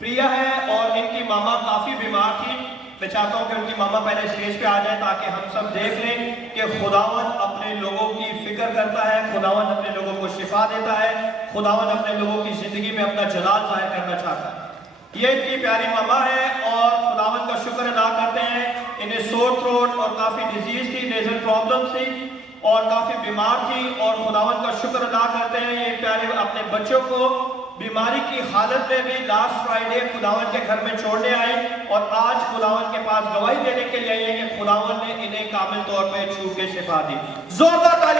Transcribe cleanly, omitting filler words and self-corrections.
प्रिया है और इनकी मामा काफी बीमार थी। मैं चाहता हूं कि उनकी मामा पहले स्टेज पे आ जाए ताकि हम सब देख लें कि खुदावन अपने लोगों की फिक्र करता है, खुदावन अपने लोगों को शिफा देता है, खुदावन अपने लोगों की जिंदगी में अपना जलाल जाहिर करना चाहता है। ये इनकी प्यारी मामा है और खुदावन का शुक्र अदा करते हैं। इन्हें सोर थ्रोट और काफी डिजीज थी, नेजल प्रॉब्लम थी और काफी बीमार थी और खुदावन का शुक्र अदा करते हैं। ये प्यारे अपने बच्चों को बीमारी की हालत में भी लास्ट फ्राइडे खुदावन के घर में छोड़ने आए और आज खुदावन के पास गवाही देने के लिए आई है कि खुदावन ने इन्हें कामिल तौर पे छू के शिफा दी। जोरदार ताली